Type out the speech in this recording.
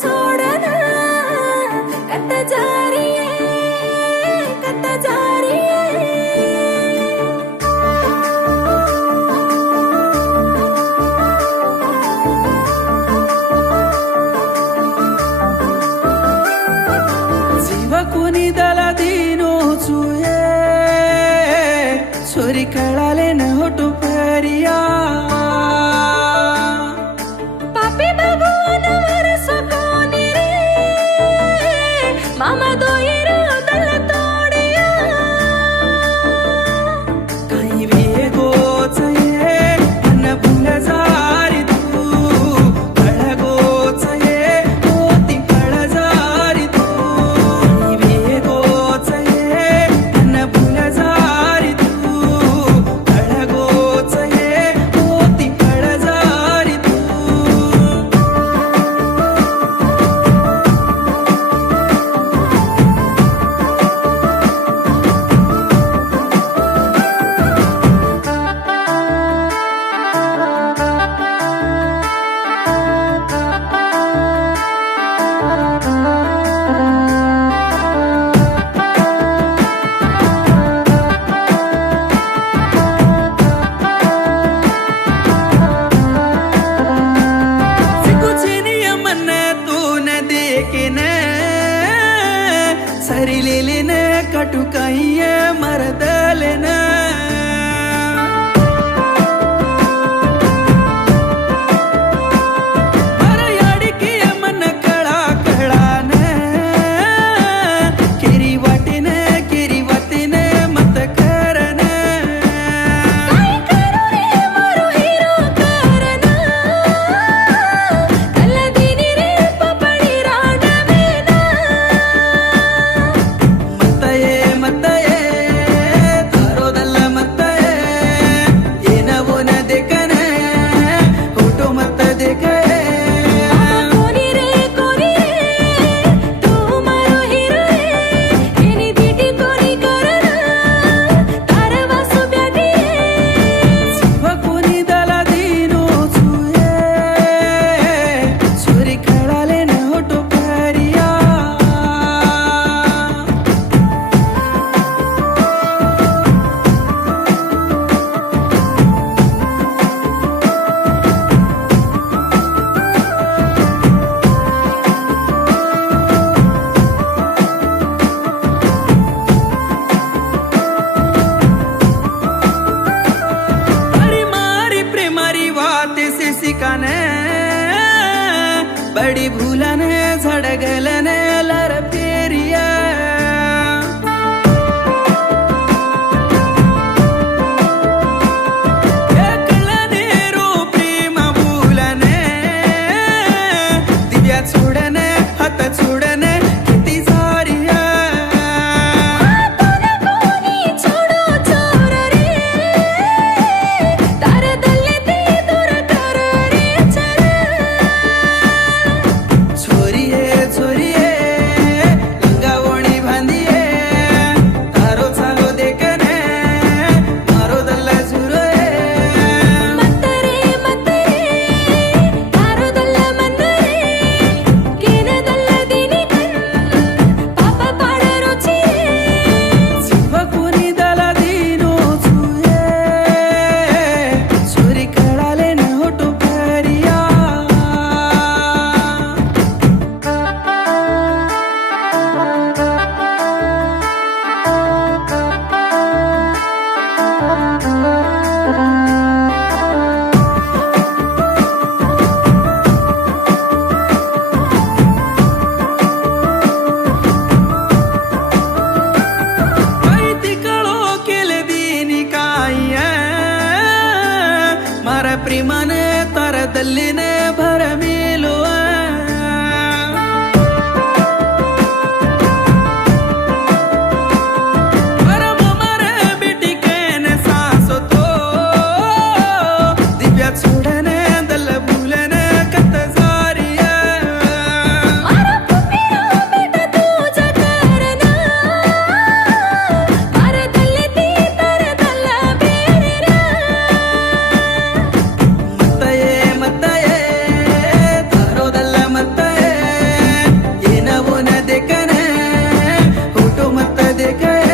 छोड़ना कत जा रही है कत जा रही है जीवकुनी दला दीनो चुए छोरी कळाले न होटू परिया पापी भगवान वरसो कोनी रे मामा दोयरो दल तोड़िया काही वेगोच ये अन भूल जारी तू कळगोच ये होती कळ जारी तू काही वेगोच ये अन भूल जारी तू कळगोच ये होती कळ जारी तू ಸರಿಲಿಲಿನ ಕಟುಕಯ್ಯ ಮರದಲೆನ ಮರಯಾಡಿಕೆಯ ಮನ ಕಳ ಕಳಾನ ಕಿರಿವಟಿನ ಕಿರಿವತಿನ ಮತ ಕರನ काय करू रे मारो हीरो करना कल दीनी रे पपड़ी राडवेना ಮತ್ತಯೇ ಮತ್ತಯೇ ತಾರೋದಲ್ಲ ಮತ್ತಯೇ ಏನವೋನ ದೇಕನ ಊಟೋ ಮತ್ತ ದೇಕೇ कोनी रे तू मारो हीरो रे एनी दीटी कोनी करना तार वासु ब्याटी जीवकुनी दला दीनो चुए छोरी कळाले न होटो परिया बड़ी मारी प्रेमारी वाते से सिकाने बड़ी भूलने झड़गलने लर फेरिया एकलने रो प्रेम भूलने दिव्या छोड़ने हात छोड़ने किती सारिया तोने कोनी छोड़ो चोर रे तार दल्ले ती दूर कर रे चर छोरिये लंगावणी बांधिये तारो चालो देखने मारो दल्ला झुरोये मत्तरे तारो दल्ल मंदरे केन दल्ल दीनी कन पाप पाड रुचि जीवकुनी दला दीनो चुए छोरी कळाले न होटो परिया वैदिकळो केले दीनी काय मार प्रेमाने तरदल्लीने भर मेलो मर बेटी केने सासो तो दिव्या छोडने दल भूलने कत जारिया मारा पुपिरा बेटा तुझा करना मार दल्ले ती तार दल्ल बेरेरा मत्तये देखे